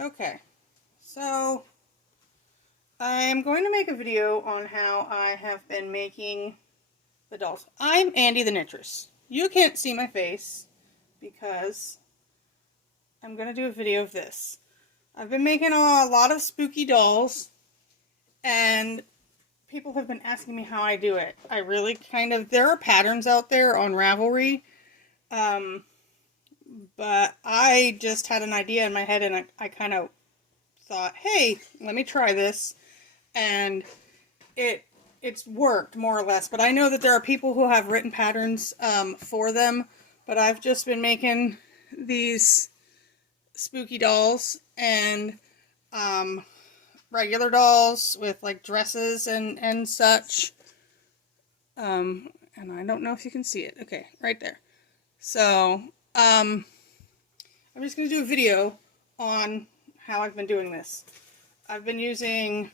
Okay, so I am going to make a video on how I have been making the dolls. I'm Andy the Knitress. You can't see my face because I'm going to do a video of this. I've been making a lot of spooky dolls, and people have been asking me how I do it. I really there are patterns out there on Ravelry, but I just had an idea in my head, and I kind of thought, hey, let me try this, and it's worked more or less. But I know that there are people who have written patterns for them, but I've just been making these spooky dolls and regular dolls with like dresses and such. And I don't know if you can see it. Okay, right there. So I'm just going to do a video on how I've been doing this. I've been using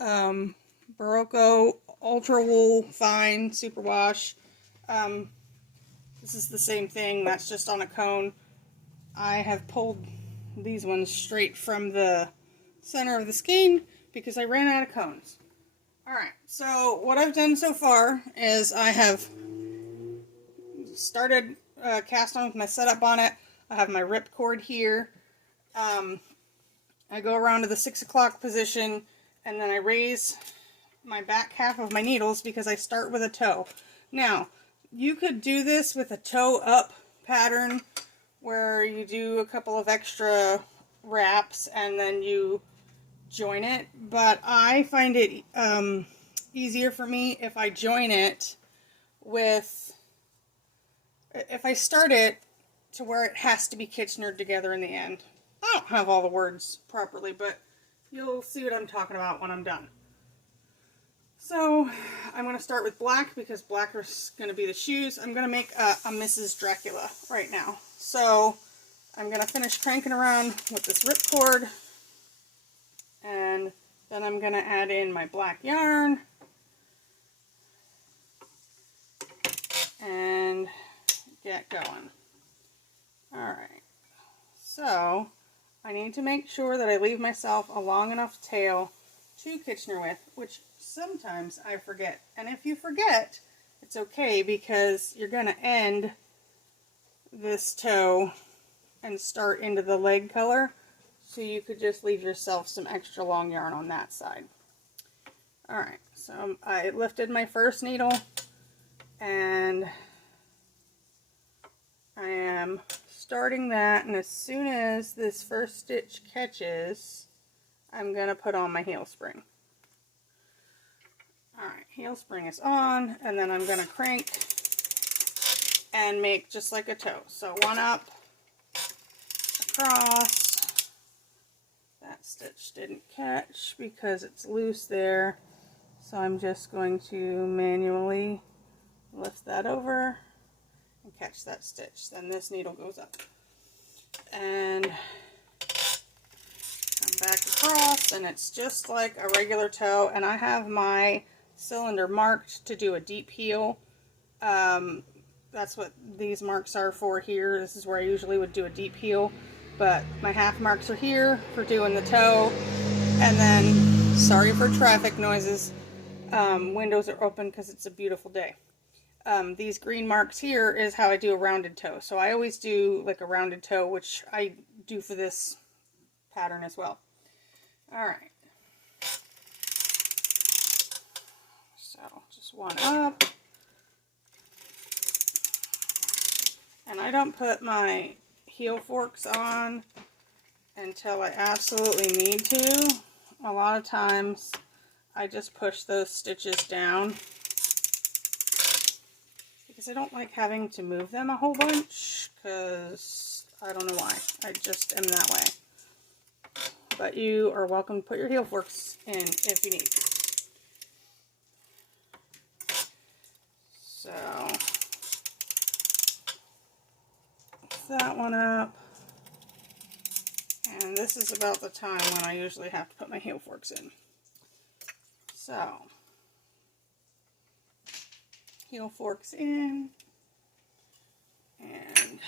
Barocco Ultra Wool Fine Superwash. This is the same thing, that's just on a cone. I have pulled these ones straight from the center of the skein because I ran out of cones. Alright, so what I've done so far is I have started cast on with my setup on it. I have my ripcord here. I go around to the 6 o'clock position, and then I raise my back half of my needles because I start with a toe. Now, you could do this with a toe up pattern where you do a couple of extra wraps and then you join it, but I find it easier for me if I join it with, if I start it to where it has to be Kitchenered together in the end. I don't have all the words properly, but you'll see what I'm talking about when I'm done. So I'm going to start with black because black is going to be the shoes. I'm going to make a Mrs. Dracula right now. So I'm going to finish cranking around with this ripcord, and then I'm going to add in my black yarn and get going. Alright, so I need to make sure that I leave myself a long enough tail to Kitchener with, which sometimes I forget. And if you forget, it's okay because you're going to end this toe and start into the leg color. So you could just leave yourself some extra long yarn on that side. Alright, so I lifted my first needle and I am starting that, and as soon as this first stitch catches, I'm going to put on my heel spring. Alright, heel spring is on, and then I'm going to crank and make just like a toe. So one up, across. That stitch didn't catch because it's loose there, so I'm just going to manually lift that over and catch that stitch. Then this needle goes up. And come back across, and it's just like a regular toe, and I have my cylinder marked to do a deep heel. That's what these marks are for here. This is where I usually would do a deep heel, but my half marks are here for doing the toe. And then, sorry for traffic noises, windows are open because it's a beautiful day. These green marks here is how I do a rounded toe. So I always do like a rounded toe, which I do for this pattern as well. Alright. So just one up. And I don't put my heel forks on until I absolutely need to. A lot of times I just push those stitches down because I don't like having to move them a whole bunch, because I don't know why. I just am that way. But you are welcome to put your heel forks in if you need. So, lift that one up. And this is about the time when I usually have to put my heel forks in. So, heel forks in, and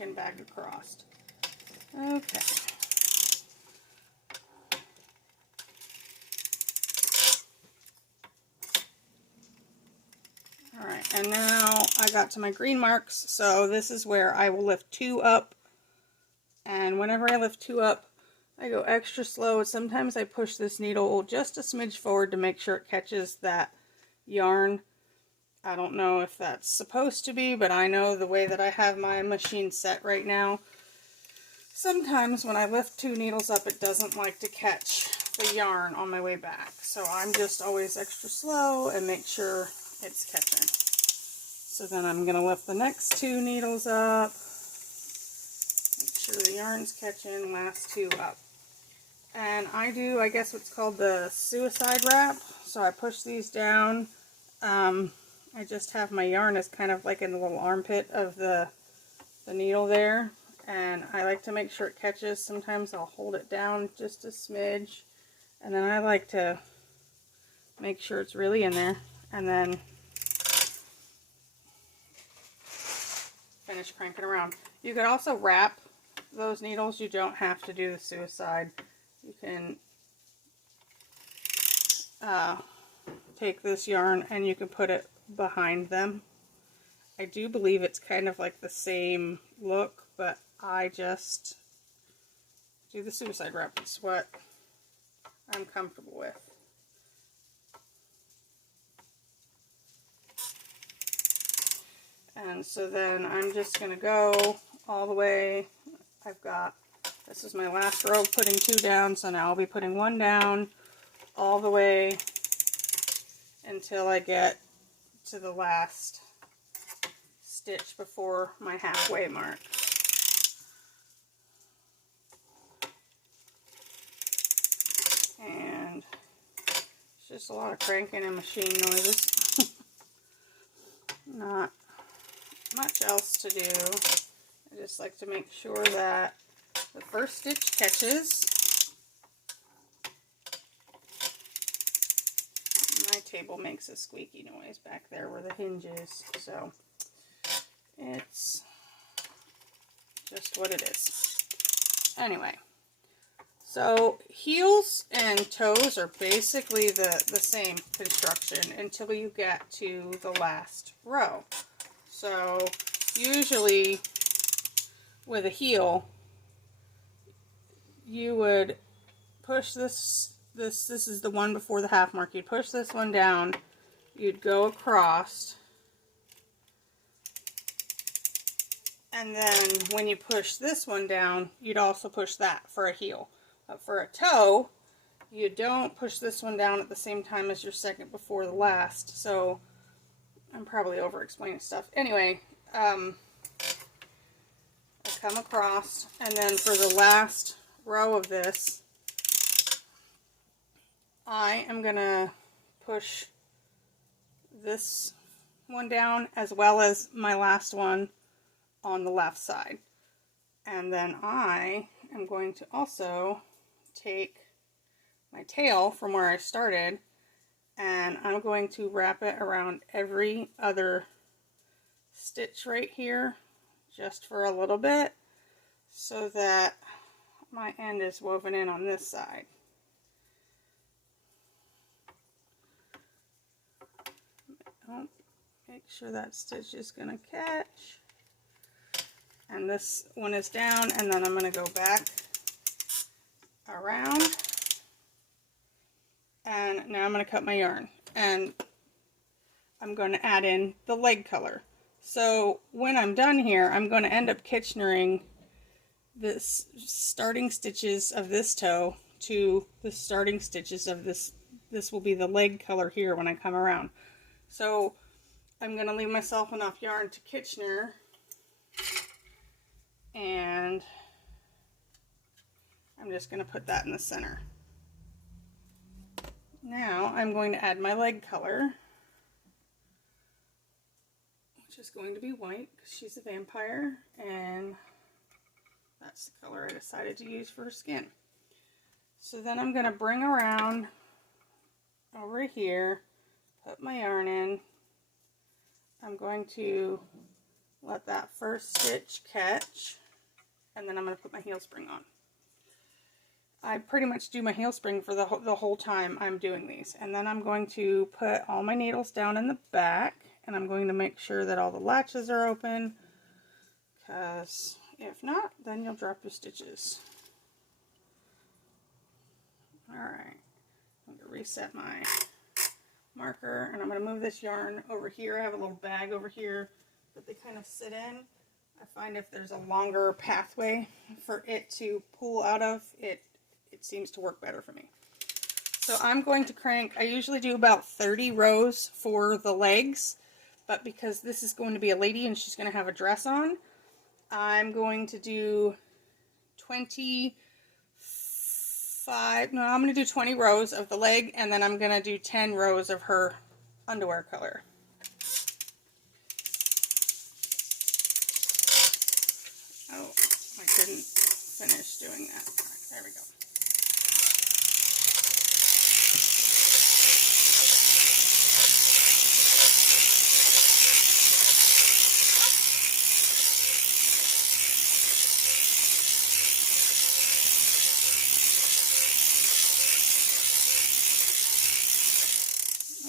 cranking back across. Okay. Alright, and now I got to my green marks, so this is where I will lift 2 up, and whenever I lift 2 up, I go extra slow. Sometimes I push this needle just a smidge forward to make sure it catches that yarn. I don't know if that's supposed to be, but I know the way that I have my machine set right now, sometimes when I lift 2 needles up, it doesn't like to catch the yarn on my way back. So I'm just always extra slow and make sure it's catching. So then I'm going to lift the next 2 needles up, make sure the yarn's catching, last 2 up. And I do, I guess, what's called the suicide wrap. So I push these down. I just have my yarn as kind of like in the little armpit of the needle there. And I like to make sure it catches. Sometimes I'll hold it down just a smidge. And then I like to make sure it's really in there. And then finish cranking around. You could also wrap those needles. You don't have to do the suicide. You can take this yarn and you can put it behind them. I do believe it's kind of like the same look, but I just do the suicide wrap. It's what I'm comfortable with. And so then I'm just going to go all the way. I've got, this is my last row of putting 2 down, so now I'll be putting 1 down all the way until I get to the last stitch before my halfway mark. And it's just a lot of cranking and machine noises. Not much else to do. I just like to make sure that the first stitch catches. My table makes a squeaky noise back there where the hinge is, so it's just what it is. Anyway, so heels and toes are basically the same construction until you get to the last row. So usually with a heel, you would push this is the one before the half mark. You'd push this one down, you'd go across, and then when you push this one down, you'd also push that for a heel. But for a toe, you don't push this one down at the same time as your second before the last. So I'm probably over explaining stuff. Anyway, I come across, and then for the last row of this, I am going to push this one down as well as my last one on the left side. And then I am going to also take my tail from where I started, and I'm going to wrap it around every other stitch right here just for a little bit so that my end is woven in on this side. Make sure that stitch is going to catch. And this one is down, and then I'm going to go back around. And now I'm going to cut my yarn. And I'm going to add in the leg color. So when I'm done here, I'm going to end up Kitchenering the starting stitches of this toe to the starting stitches of this. This will be the leg color here when I come around. So I'm going to leave myself enough yarn to Kitchener, and I'm just going to put that in the center. Now I'm going to add my leg color, which is going to be white because she's a vampire, and that's the color I decided to use for her skin. So then I'm going to bring around over here, put my yarn in. I'm going to let that first stitch catch, and then I'm going to put my heel spring on. I pretty much do my heel spring for the whole time I'm doing these. And then I'm going to put all my needles down in the back, and I'm going to make sure that all the latches are open, because if not, then you'll drop your stitches. Alright, I'm going to reset my marker, and I'm going to move this yarn over here. I have a little bag over here that they kind of sit in. I find if there's a longer pathway for it to pull out of, it seems to work better for me. So I'm going to crank, I usually do about 30 rows for the legs, but because this is going to be a lady and she's going to have a dress on, I'm going to do 20 rows of the leg, and then I'm going to do 10 rows of her underwear color. Oh, I couldn't finish doing that. All right, there we go.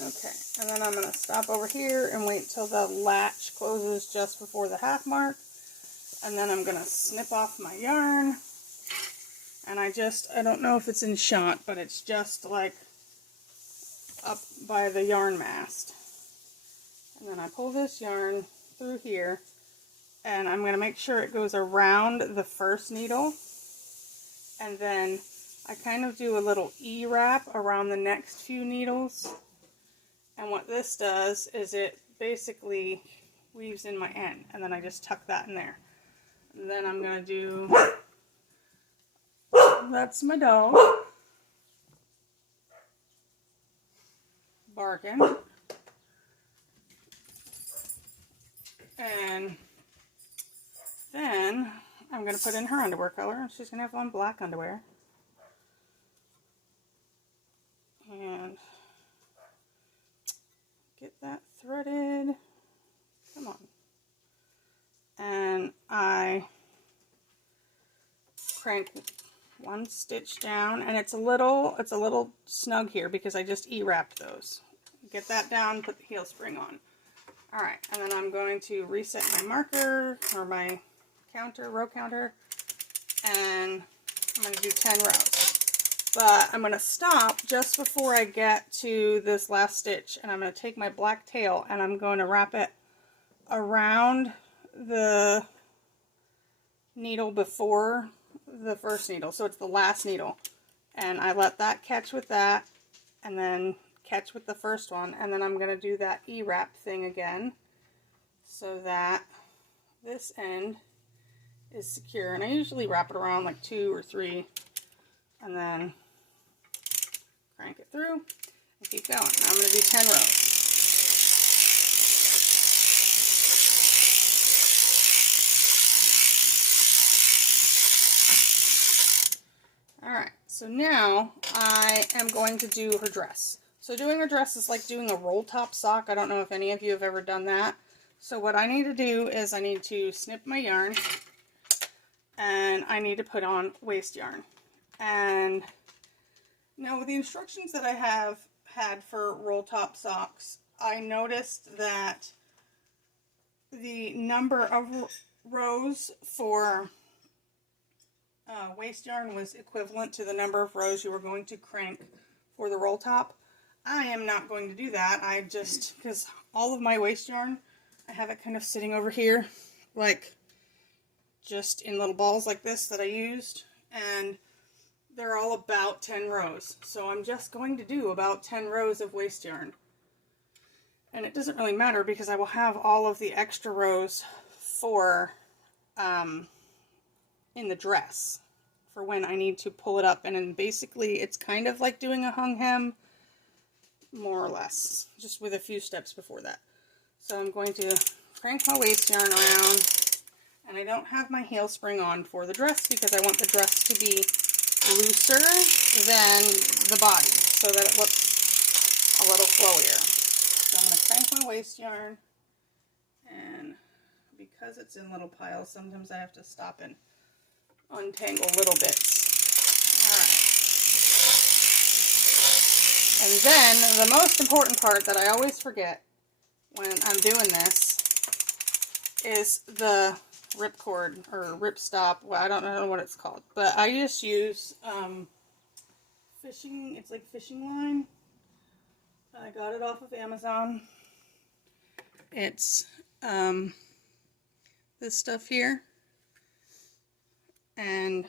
Okay, and then I'm going to stop over here and wait till the latch closes just before the half mark. And then I'm going to snip off my yarn. And I don't know if it's in shot, but it's just like up by the yarn mast. And then I pull this yarn through here, and I'm going to make sure it goes around the first needle. And then I kind of do a little E-wrap around the next few needles. And what this does is it basically weaves in my end, and then I just tuck that in there. And then I'm going to do, that's my dog, barking. And then I'm going to put in her underwear color. She's going to have on black underwear. And get that threaded. Come on. And I crank one stitch down, and it's a little snug here because I just E-wrapped those. Get that down, put the heel spring on. Alright, and then I'm going to reset my marker, or my row counter, and I'm going to do 10 rows. But I'm going to stop just before I get to this last stitch, and I'm going to take my black tail and I'm going to wrap it around the needle before the first needle, so it's the last needle, and I let that catch with that, and then catch with the first one, and then I'm going to do that E-wrap thing again so that this end is secure. And I usually wrap it around like 2 or 3, and then crank it through and keep going. Now I'm going to do 10 rows. Alright, so now I am going to do her dress. So doing her dress is like doing a roll top sock. I don't know if any of you have ever done that. So what I need to do is I need to snip my yarn, and I need to put on waist yarn. And now with the instructions that I have had for roll top socks, I noticed that the number of rows for waist yarn was equivalent to the number of rows you were going to crank for the roll top. I am not going to do that. Because all of my waist yarn, I have it kind of sitting over here, like just in little balls like this that I used, and they're all about 10 rows. So I'm just going to do about 10 rows of waist yarn. And it doesn't really matter because I will have all of the extra rows for in the dress for when I need to pull it up. And then basically it's kind of like doing a hung hem, more or less, just with a few steps before that. So I'm going to crank my waist yarn around, and I don't have my heel spring on for the dress because I want the dress to be looser than the body so that it looks a little flowier. So I'm going to crank my waist yarn and because it's in little piles, sometimes I have to stop and untangle little bits. Alright. And then the most important part that I always forget when I'm doing this is the ripcord or ripstop. Well, I don't know what it's called, but I just use fishing. It's like fishing line. I got it off of Amazon. It's this stuff here, and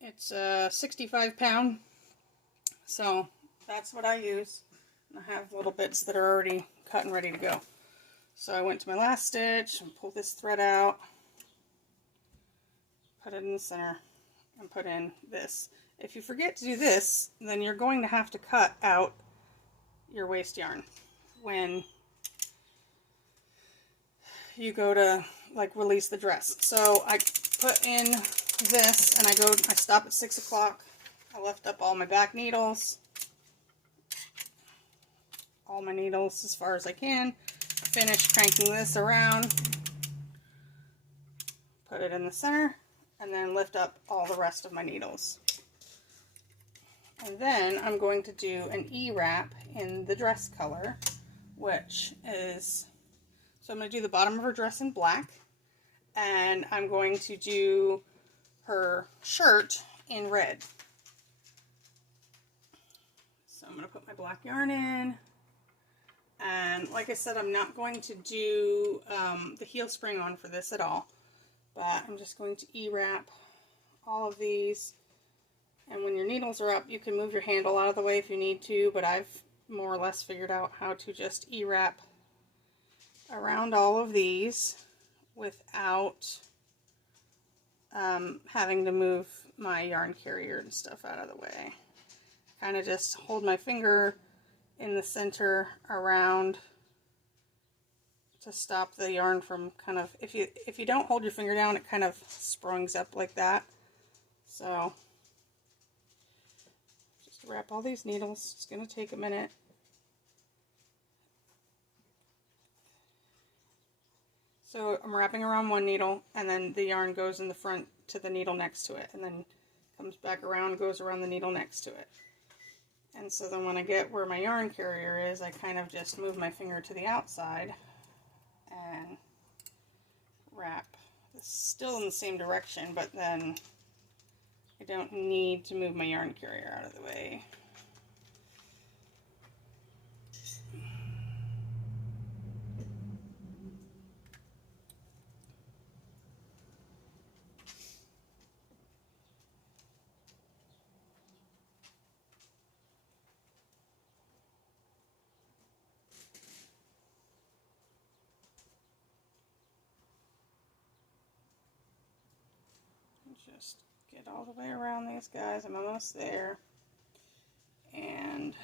it's a 65 pound, so that's what I use. And I have little bits that are already cut and ready to go. So I went to my last stitch and pulled this thread out, put it in the center, and put in this. If you forget to do this, then you're going to have to cut out your waste yarn when you go to like release the dress. So I put in this and I stop at 6 o'clock. I lift up all my back needles, all my needles as far as I can. Finish cranking this around, put it in the center, and then lift up all the rest of my needles. And then I'm going to do an E-wrap in the dress color, which is, so I'm going to do the bottom of her dress in black, and I'm going to do her shirt in red. So I'm going to put my black yarn in. And like I said, I'm not going to do the heel spring on for this at all, but I'm just going to E-wrap all of these. And when your needles are up, you can move your handle out of the way if you need to, but I've more or less figured out how to just E-wrap around all of these without having to move my yarn carrier and stuff out of the way. Kind of just hold my finger in the center around to stop the yarn from kind of, if you don't hold your finger down, it kind of springs up like that. So just wrap all these needles. It's going to take a minute. So I'm wrapping around one needle, and then the yarn goes in the front to the needle next to it, and then comes back around, goes around the needle next to it. And so then when I get where my yarn carrier is, I kind of just move my finger to the outside and wrap this still in the same direction, but then I don't need to move my yarn carrier out of the way. Just get all the way around these guys. I'm almost there. And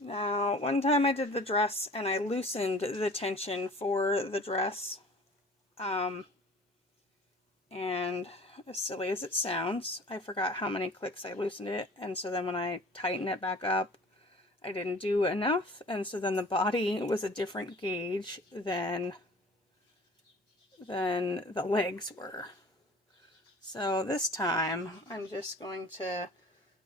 now, one time I did the dress and I loosened the tension for the dress. And as silly as it sounds, I forgot how many clicks I loosened it, and so then when I tightened it back up, I didn't do enough, and so then the body was a different gauge than the legs were. So this time, I'm just going to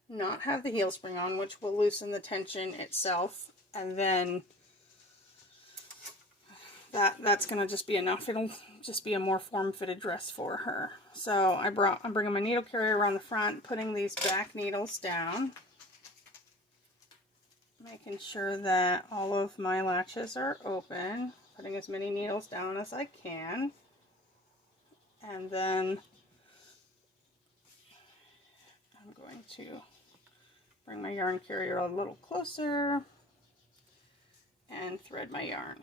not have the heel spring on, which will loosen the tension itself, and then that's going to just be enough. It'll just be a more form-fitted dress for her. So I'm bringing my needle carrier around the front, putting these back needles down, making sure that all of my latches are open, putting as many needles down as I can, and then I'm going to bring my yarn carrier a little closer and thread my yarn.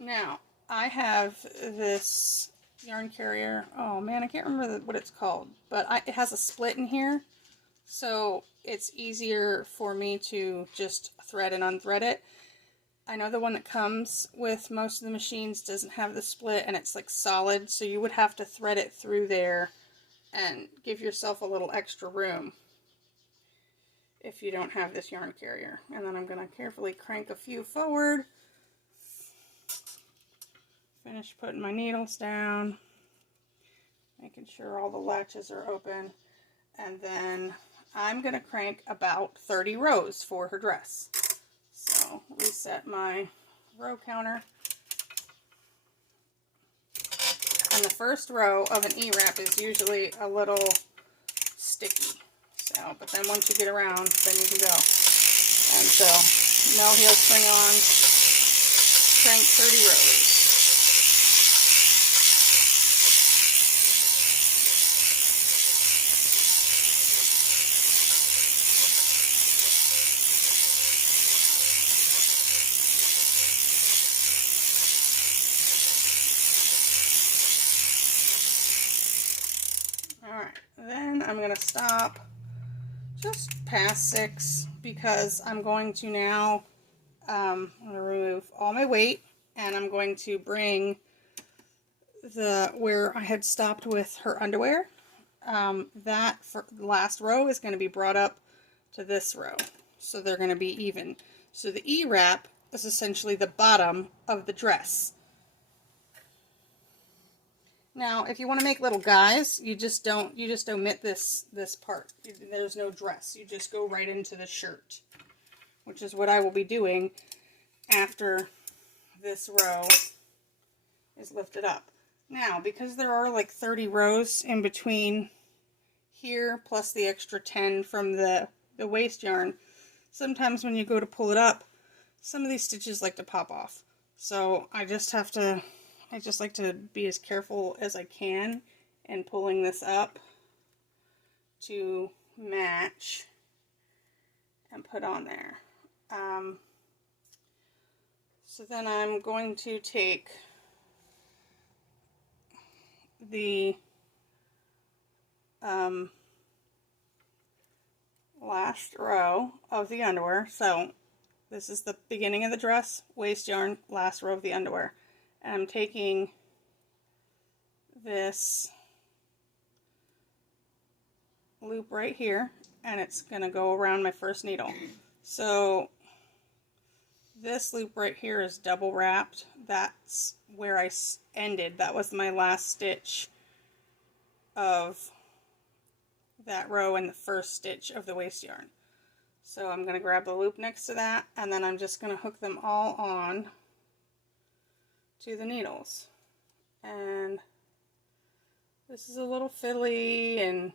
Now, I have this yarn carrier, oh man, I can't remember what it's called, but it has a split in here, so it's easier for me to just thread and unthread it. I know the one that comes with most of the machines doesn't have the split and it's like solid, so you would have to thread it through there and give yourself a little extra room if you don't have this yarn carrier. And then I'm going to carefully crank a few forward. Finish putting my needles down, making sure all the latches are open, and then I'm going to crank about 30 rows for her dress. So reset my row counter. And the first row of an E-wrap is usually a little sticky. So, but then once you get around, then you can go. And so, no heel string on, crank 30 rows. Alright, then I'm going to stop just past 6 because I'm going to now I'm going to remove all my weight, and I'm going to bring where I had stopped with her underwear, that for the last row is going to be brought up to this row, so they're going to be even. So the E-wrap is essentially the bottom of the dress. Now, if you want to make little guys, you just omit this part. There's no dress. You just go right into the shirt, which is what I will be doing after this row is lifted up. Now, because there are like 30 rows in between here, plus the extra 10 from the waist yarn, sometimes when you go to pull it up, some of these stitches like to pop off. So I just like to be as careful as I can in pulling this up to match and put on there. So then I'm going to take the last row of the underwear. So this is the beginning of the dress, waist yarn, last row of the underwear. And I'm taking this loop right here, and it's going to go around my first needle. So this loop right here is double wrapped. That's where I ended. That was my last stitch of that row and the first stitch of the waist yarn. So I'm going to grab the loop next to that, and then I'm just going to hook them all on to the needles. And this is a little fiddly and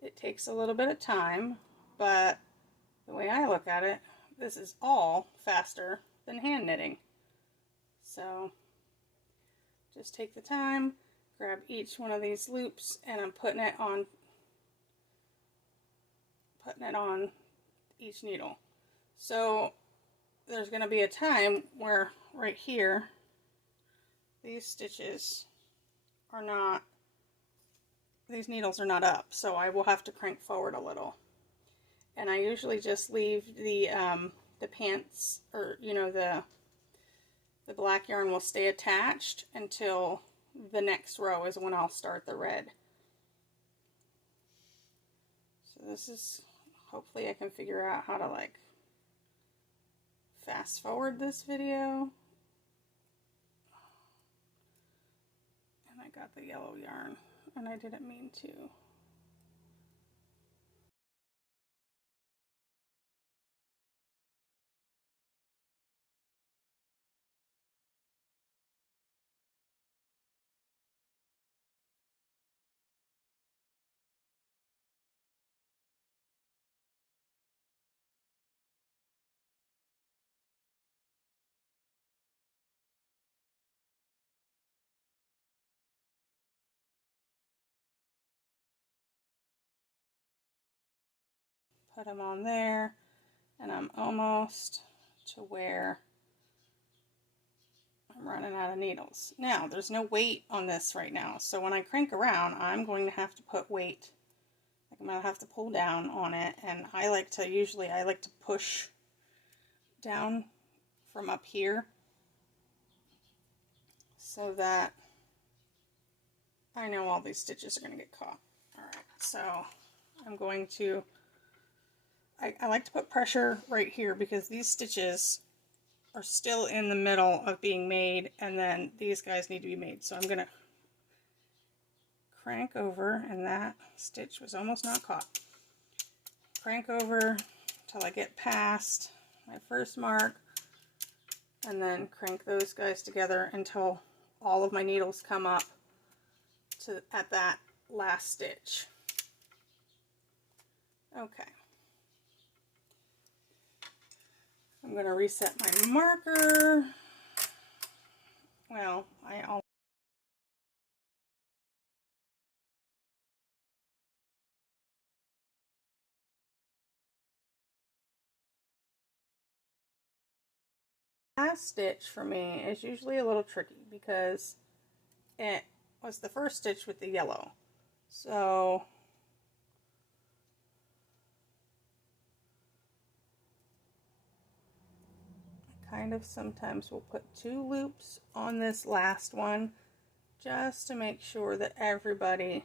it takes a little bit of time, but the way I look at it, this is all faster than hand knitting. So just take the time, grab each one of these loops, and I'm putting it on each needle. So there's going to be a time where right here these stitches are not, these needles are not up, so I will have to crank forward a little. And I usually just leave the pants, or the black yarn will stay attached until the next row is when I'll start the red. So this is, hopefully I can figure out how to like fast forward this video. And I got the yellow yarn, and I didn't mean to. Put them on there, and I'm almost to where I'm running out of needles. Now, there's no weight on this right now, so when I crank around, I'm going to have to put weight. Like I'm going to have to pull down on it, and I like to push down from up here so that I know all these stitches are going to get caught. Alright, so I'm going to, I like to put pressure right here because these stitches are still in the middle of being made, and then these guys need to be made. So I'm going to crank over, and that stitch was almost not caught. Crank over till I get past my first mark, and then crank those guys together until all of my needles come up to at that last stitch. Okay. I'm going to reset my marker. Well, last stitch for me is usually a little tricky because it was the first stitch with the yellow. So I kind of sometimes will put 2 loops on this last one just to make sure that everybody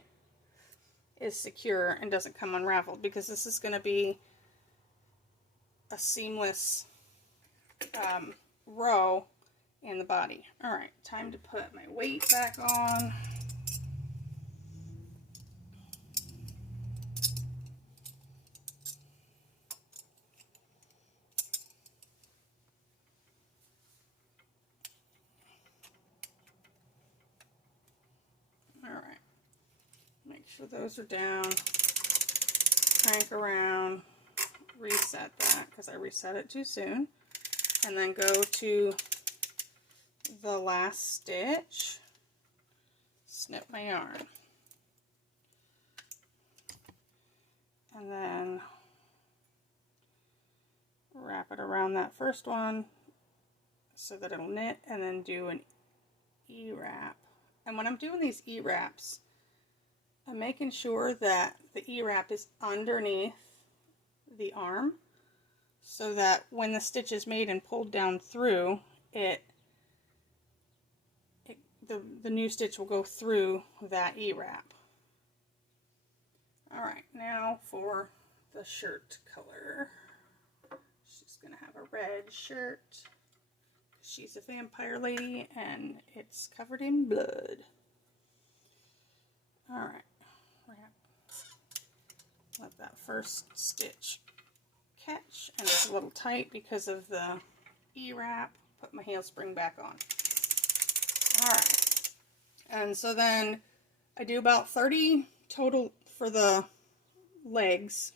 is secure and doesn't come unraveled, because this is going to be a seamless row in the body. Alright, time to put my weight back on. Alright, make sure those are down, crank around, reset that because I reset it too soon, and then go to the last stitch, snip my yarn, and then wrap it around that first one so that it'll knit, and then do an E-wrap. And when I'm doing these E-wraps, I'm making sure that the E-wrap is underneath the arm so that when the stitch is made and pulled down through, the new stitch will go through that E-wrap. Alright, now for the shirt color. She's going to have a red shirt. She's a vampire lady and it's covered in blood. Alright, let that first stitch catch, and it's a little tight because of the E-wrap. Put my heel spring back on. Alright, and so then I do about 30 total for the legs,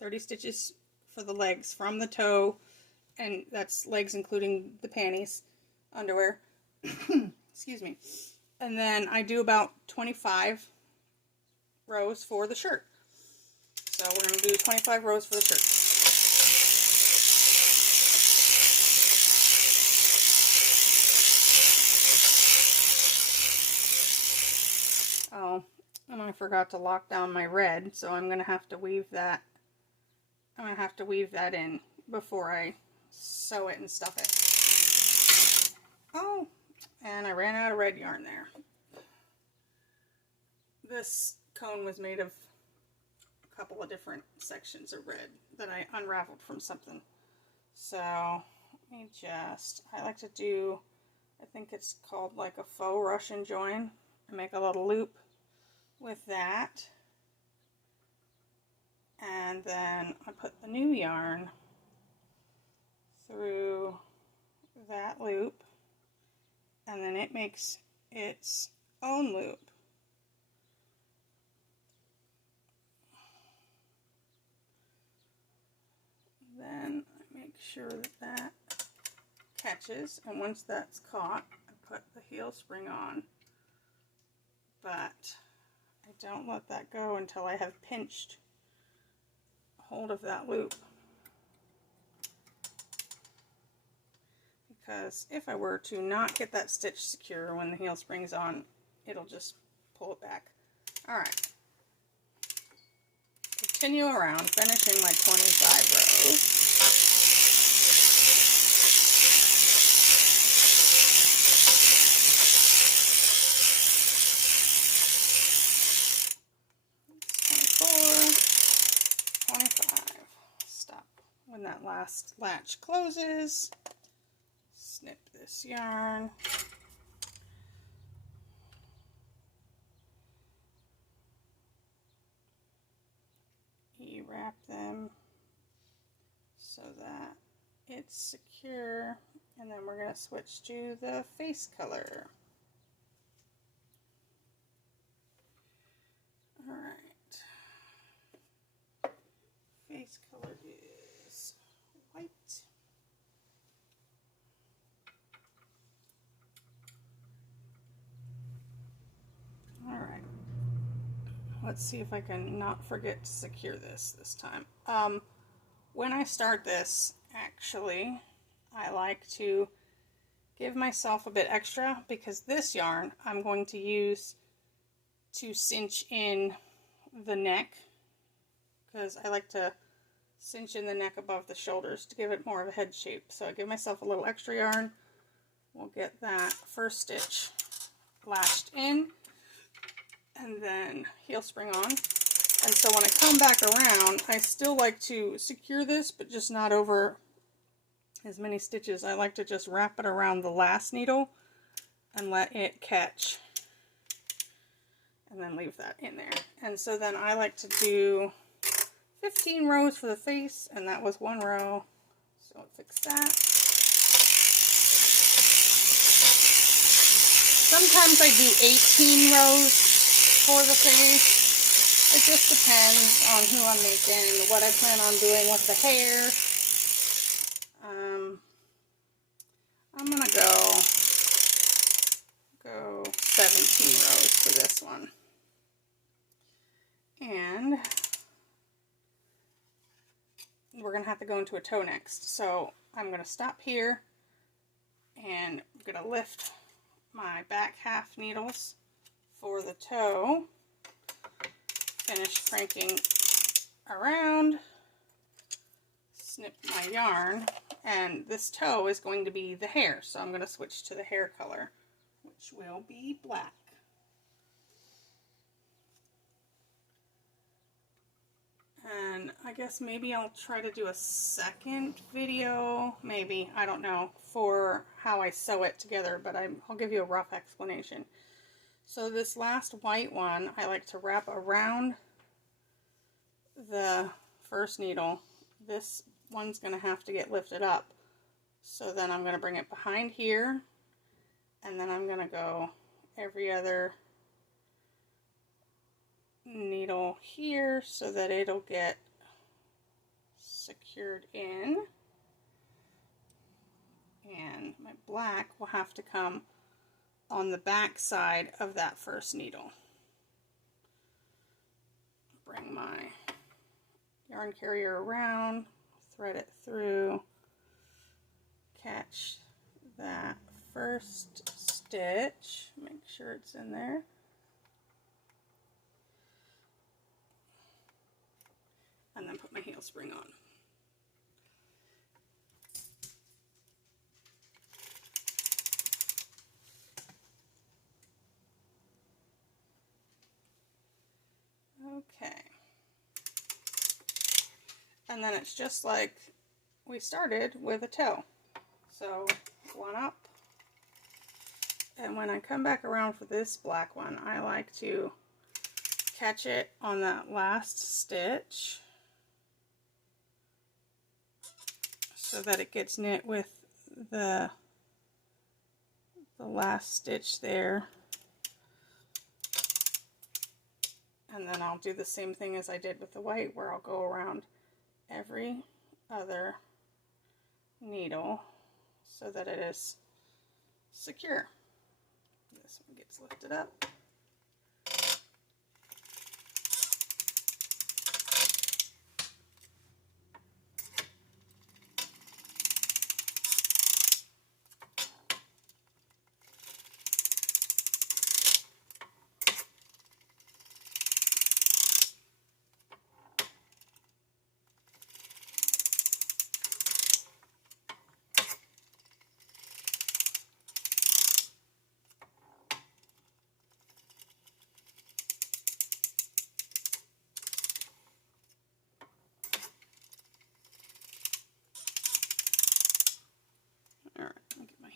30 stitches for the legs from the toe, and that's legs including the panties, underwear, excuse me, and then I do about 25 rows for the shirt. So we're going to do 25 rows for the shirt. Oh, and I forgot to lock down my red, so I'm going to have to weave that. I'm going to have to weave that in before I sew it and stuff it. Oh, and I ran out of red yarn there. This cone was made of a couple of different sections of red that I unraveled from something. So let me just, I like to do, I think it's called like a faux Russian join. I make a little loop with that, and then I put the new yarn through that loop, and then it makes its own loop. Then I make sure that that catches, and once that's caught, I put the heel spring on, but I don't let that go until I have pinched hold of that loop. Because if I were to not get that stitch secure when the heel spring's on, it'll just pull it back. Alright. Continue around, finishing my 25 rows. that last latch closes, snip this yarn. Wrap them so that it's secure, and then we're going to switch to the face color. All right, face color is white. All right. Let's see if I can not forget to secure this time. When I start this, actually, I like to give myself a bit extra because this yarn I'm going to use to cinch in the neck, because I like to cinch in the neck above the shoulders to give it more of a head shape. So I give myself a little extra yarn. We'll get that first stitch lashed in, and then heel spring on. And so when I come back around, I still like to secure this, but just not over as many stitches. I like to just wrap it around the last needle and let it catch, and then leave that in there. And so then I like to do 15 rows for the face, and that was 1 row, so I'll fix that. Sometimes I do 18 rows for the face. It just depends on who I'm making and what I plan on doing with the hair. I'm gonna go 17 rows for this one. And we're gonna have to go into a toe next. So I'm gonna stop here, and I'm gonna lift my back half needles for the toe, finish cranking around, snip my yarn, and this toe is going to be the hair, so I'm going to switch to the hair color, which will be black. And I guess maybe I'll try to do a second video, maybe, I don't know, for how I sew it together, but I'll give you a rough explanation. So this last white one, I like to wrap around the first needle. This one's going to have to get lifted up. So then I'm going to bring it behind here, and then I'm going to go every other needle here so that it'll get secured in. And my black will have to come on the back side of that first needle. Bring my yarn carrier around, thread it through, catch that first stitch, make sure it's in there, and then put my heel spring on. Okay, and then it's just like we started with a toe. So one up, and when I come back around for this black one, I like to catch it on that last stitch so that it gets knit with the last stitch there. And then I'll do the same thing as I did with the white, where I'll go around every other needle so that it is secure. This one gets lifted up.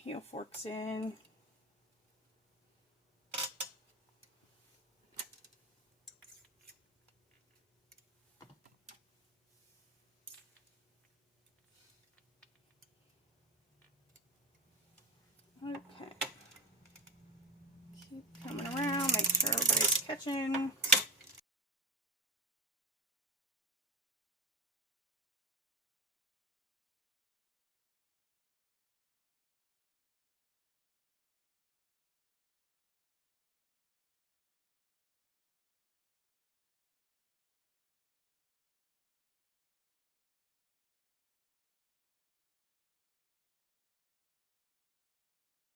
heel forks in. Okay. Keep coming around, make sure everybody's catching.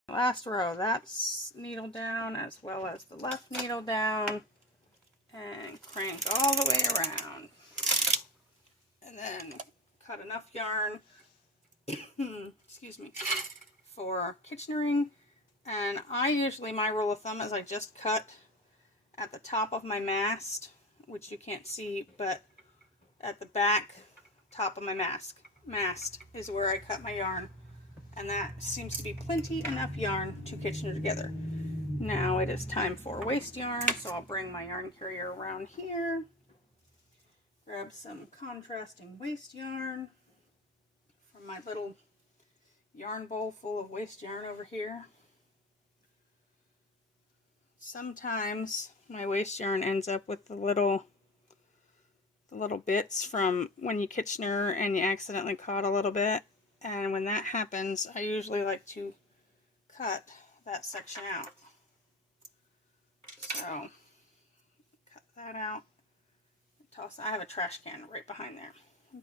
Last row, that's needle down as well as the left needle down, and crank all the way around, and then cut enough yarn excuse me, for Kitchenering. And I usually, my rule of thumb is I just cut at the top of my mast, which you can't see, but at the back top of my mast is where I cut my yarn. And that seems to be plenty enough yarn to Kitchener together. Now it is time for waste yarn, so I'll bring my yarn carrier around here, grab some contrasting waste yarn from my little yarn bowl full of waste yarn over here. Sometimes my waste yarn ends up with the little bits from when you Kitchener and you accidentally caught a little bit. And when that happens, I usually like to cut that section out. So, cut that out. Toss. I have a trash can right behind there.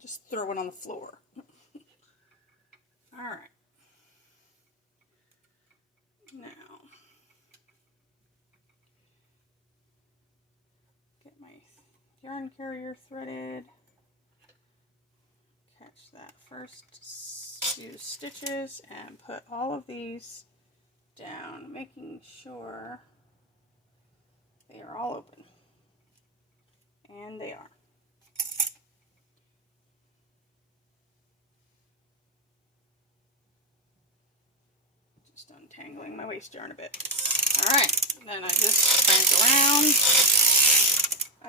Just throw it on the floor. Alright. Now, get my yarn carrier threaded. Catch that first few stitches and put all of these down, making sure they are all open. And they are. Just untangling my waste yarn a bit. Alright, then I just crank around.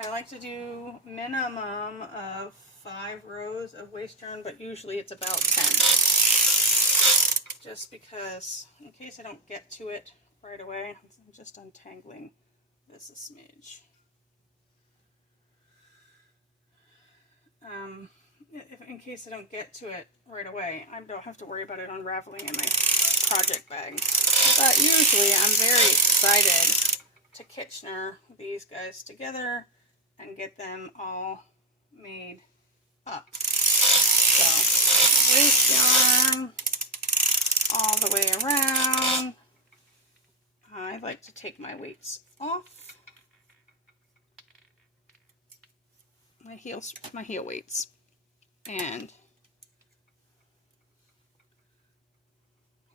I like to do minimum of 5 rows of waste yarn, but usually it's about 10. Just because, in case I don't get to it right away, I'm just untangling this a smidge. In case I don't get to it right away, I don't have to worry about it unraveling in my project bag. But usually I'm very excited to Kitchener these guys together and get them all made up. So, waste yarn all the way around. I like to take my weights off. My heel weights. And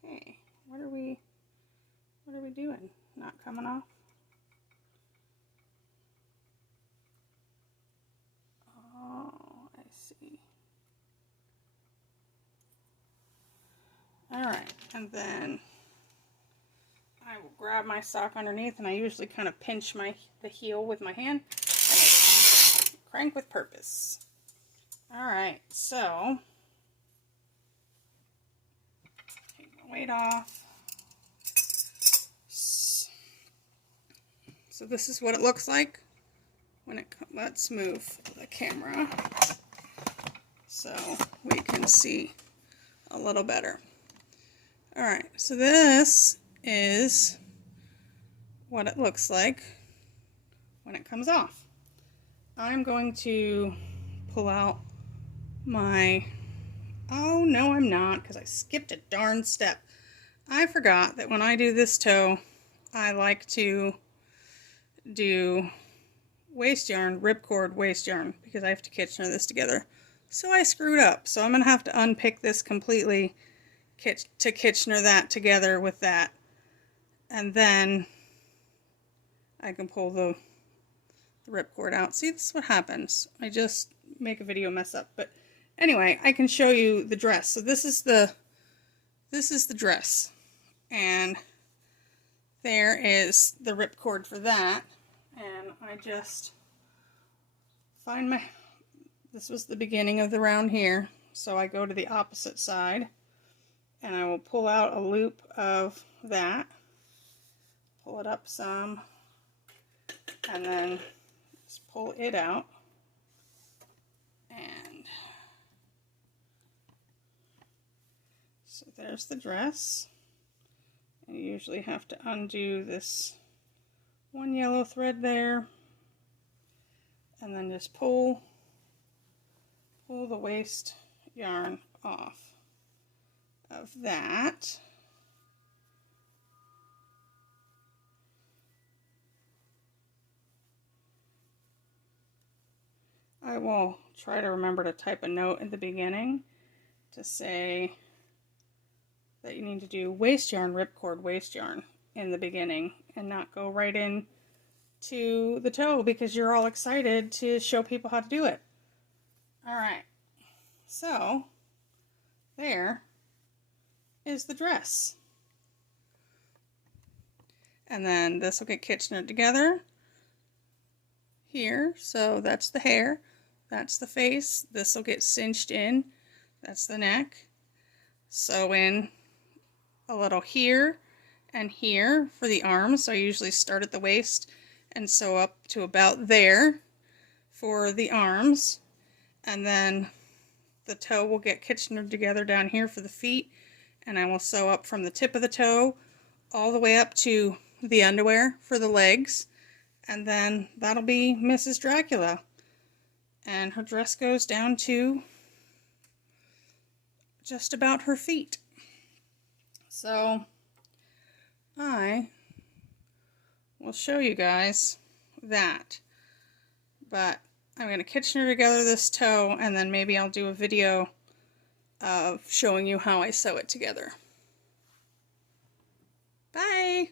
hey, what are we doing? Not coming off? Oh, I see. Alright, and then I will grab my sock underneath, and I usually kind of pinch the heel with my hand and crank with purpose. Alright, so take the weight off. So this is what it looks like when it comes. Let's move the camera so we can see a little better. Alright, so this is what it looks like when it comes off. I'm going to pull out my, oh no I'm not, because I skipped a darn step. I forgot that when I do this toe, I like to do waste yarn, ripcord waste yarn, because I have to Kitchener this together. So I screwed up, so I'm going to have to unpick this completely to Kitchener that together with that, and then I can pull the ripcord out. See, this is what happens. I just make a video mess up, but anyway, I can show you the dress. So this is the dress. and there is the ripcord for that. And I just find this was the beginning of the round here, so I go to the opposite side and I will pull out a loop of that, pull it up some, and then just pull it out, and so there's the dress. And you usually have to undo this one yellow thread there, and then just pull the waste yarn off of that. I will try to remember to type a note in the beginning to say that you need to do waste yarn, ripcord, waste yarn in the beginning and not go right in to the toe because you're all excited to show people how to do it. Alright, so there is the dress. And then this will get Kitchenered together here, so that's the hair, that's the face, this will get cinched in, that's the neck. Sew in a little here and here for the arms, so I usually start at the waist and sew up to about there for the arms, and then the toe will get Kitchenered together down here for the feet, and I will sew up from the tip of the toe all the way up to the underwear for the legs, and then that'll be Mrs. Dracula, and her dress goes down to just about her feet. So I will show you guys that, but I'm going to Kitchener together this toe, and then maybe I'll do a video of showing you how I sew it together. Bye!